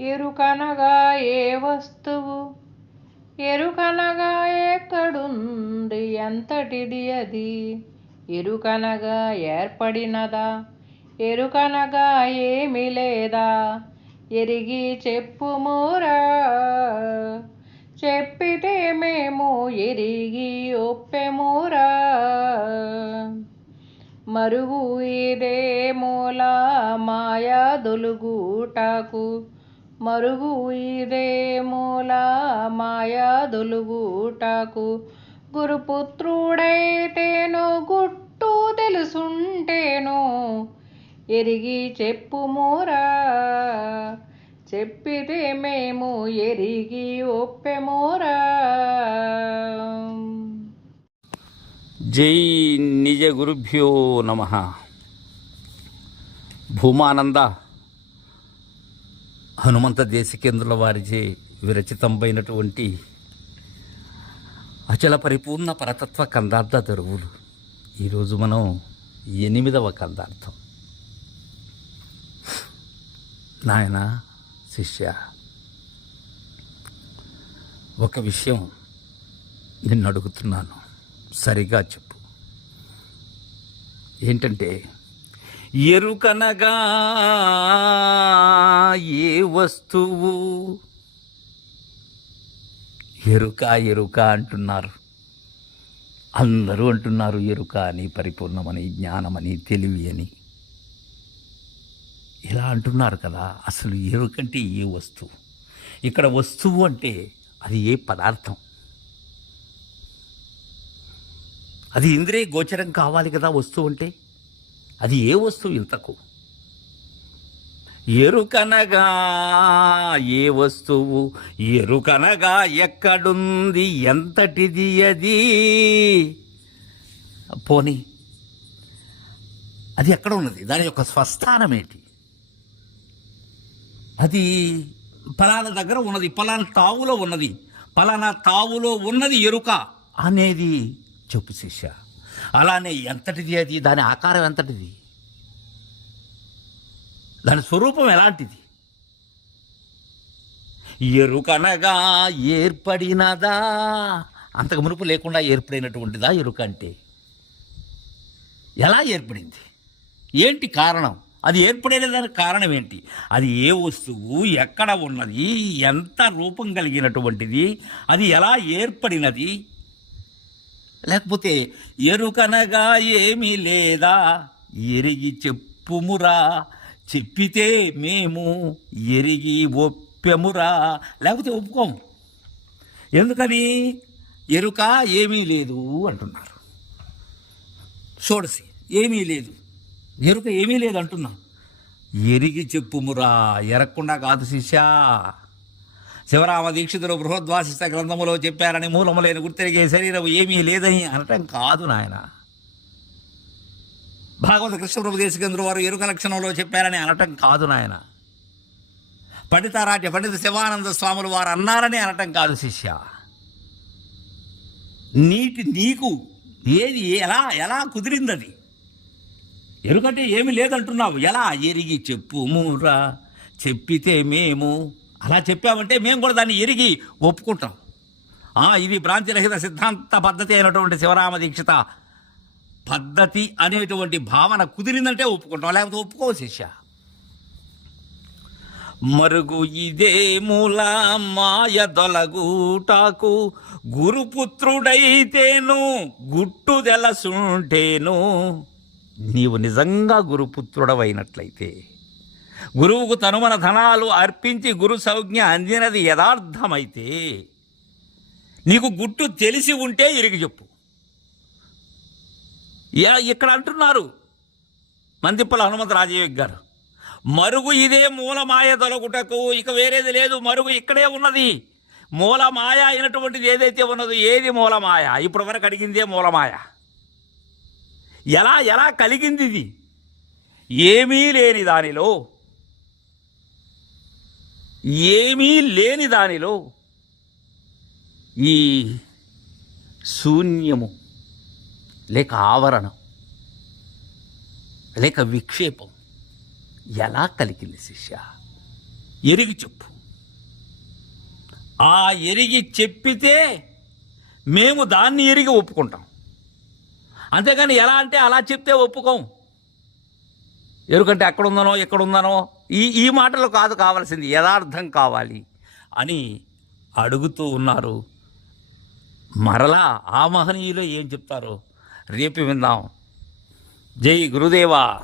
ఎరుకనగా ఏ వస్తువు? ఎరుకనగా ఎక్కడుంది? ఎంతటిది అది? ఎరుకనగా ఏర్పడినదా? ఎరుకనగా ఏమి లేదా? ఎరిగి చెప్పుమురా చెప్పితే మేము ఎరిగి ఒప్పెమురా మరుగు ఇదే మూల మాయా దొలుగుటాకు. మరుగు ఇదే మాయా దొలుగుటాకు గురుపుత్రుడైతేను గుట్టు తెలుసుంటేను ఎరిగి చెప్పుమోరా చెప్పితే మేము ఎరిగి ఒప్పెమోరా జై నిజ గురుభ్యో నమ. భూమానంద హనుమంత దేశికేంద్రుల వారిచే విరచితంపైనటువంటి అచల పరిపూర్ణ పరతత్వ కందార్థ తెరువులు ఈరోజు మనం ఎనిమిదవ కందార్థం. నాయన శిష్య ఒక విషయం నిన్ను అడుగుతున్నాను సరిగా చెప్పు. ఏంటంటే ఎరుకనగా ఏ వస్తువు? ఎరుక ఎరుక అంటున్నారు. అందరూ అంటున్నారు ఎరుక అని పరిపూర్ణమని జ్ఞానమని తెలివి అని. ఇలా అంటున్నారు కదా అసలు ఎరుకంటే ఏ వస్తువు? ఇక్కడ వస్తువు అంటే అది ఏ పదార్థం? అది ఇంద్రియ గోచరం కావాలి కదా వస్తువు అంటే? అది ఏ వస్తువు ఇంతకు? ఎరుకనగా ఏ వస్తువు? ఎరుకనగా ఎక్కడుంది? ఎంతటిది అది? పోనీ అది ఎక్కడ ఉన్నది? దాని యొక్క స్వస్థానం ఏంటి? అది పలానా దగ్గర ఉన్నది పలానా తావులో ఉన్నది పలానా తావులో ఉన్నది ఎరుక అనేది చెప్పు శిష్య. అలానే ఎంతటిది అది? దాని ఆకారం ఎంతటిది? దాని స్వరూపం ఎలాంటిది? ఎరుకనగా ఏర్పడినదా? అంతకు మునుపు లేకుండా ఏర్పడినటువంటిదా ఎరుక అంటే? ఎలా ఏర్పడింది? ఏంటి కారణం? అది ఏర్పడేదానికి కారణం ఏంటి? అది ఏ వస్తువు? ఎక్కడ ఉన్నది? ఎంత రూపం కలిగినటువంటిది? అది ఎలా ఏర్పడినది? లేకపోతే ఎరుకనగా ఏమీ లేదా? ఎరిగి చెప్పుమురా చెప్పితే మేము ఎరిగి ఒప్పెమురా. లేకపోతే ఒప్పుకోము ఎందుకని? ఎరుక ఏమీ లేదు అంటున్నారు. షోడసి ఏమీ లేదు. ఎరుక ఏమీ లేదు అంటున్నా. ఎరిగి చెప్పుమురా ఎరగకుండా కాదు శిష్యా. శివరామ దీక్షితులు బృహద్వాసిష్ట గ్రంథములో చెప్పారని మూలము లేని గుర్తెరిగే శరీరం ఏమీ లేదని అనటం కాదు నాయన. భాగవత కృష్ణప్రభుదేశకేంద్ర వారు ఎరుక లక్షణంలో చెప్పారని అనటం కాదు నాయన. పండితారాజ్య పండిత శివానంద స్వాములు వారు అన్నారని అనటం కాదు శిష్య. నీటి నీకు ఏది ఎలా ఎలా కుదిరిందది? ఎరుకంటే ఏమి లేదంటున్నావు. ఎలా? ఎరిగి చెప్పు మూరా. చెప్పితే మేము అలా చెప్పామంటే మేము కూడా దాన్ని ఎరిగి ఒప్పుకుంటాం. ఇది భ్రాంతిరహిత సిద్ధాంత పద్ధతి అయినటువంటి శివరామ దీక్షిత పద్ధతి అనేటువంటి భావన కుదిరిందంటే ఒప్పుకుంటాం లేకపోతే ఒప్పుకో శిష్య. మరుగు ఇదే మూల మాయ దొలగూటాకు గురుపుత్రుడైతేను గుట్టు తెలసుంటేను. నీవు నిజంగా గురుపుత్రుడవైనట్లయితే గురువుకు తనుమన ధనాలు అర్పించి గురు సౌజ్ఞ అందినది యథార్థమైతే నీకు గుట్టు తెలిసి ఉంటే ఇరిగి చెప్పు. ఇక్కడ అంటున్నారు మందిప్పల హనుమంత రాజయోగి గారు. మరుగు ఇదే మూలమాయ దొలగుటకు ఇక వేరేది లేదు మరుగు ఇక్కడే ఉన్నది. మూలమాయ అయినటువంటిది ఏదైతే ఉన్నదో ఏది మూలమాయ ఇప్పుడు వరకు అడిగిందే మూలమాయ ఎలా ఎలా కలిగింది ఇది? ఏమీ లేని దానిలో ఏమీ లేని దానిలో ఈ శూన్యము లేక ఆవరణం లేక విక్షేపం ఎలా కలిగింది శిష్య? ఎరిగి చెప్పు. ఆ ఎరిగి చెప్పితే మేము దాన్ని ఎరిగి ఒప్పుకుంటాం. అంతేగాని ఎలా అంటే అలా చెప్తే ఒప్పుకోం. ఎరుకంటే అక్కడ ఉందనో ఎక్కడ ఉందనో ఈ ఈ మాటలు కాదు కావాల్సింది యథార్థం కావాలి అని అడుగుతూ ఉన్నారు. మరలా ఆ మహనీయులు ఏం చెప్తారో రేపు విందాం. జై గురుదేవా.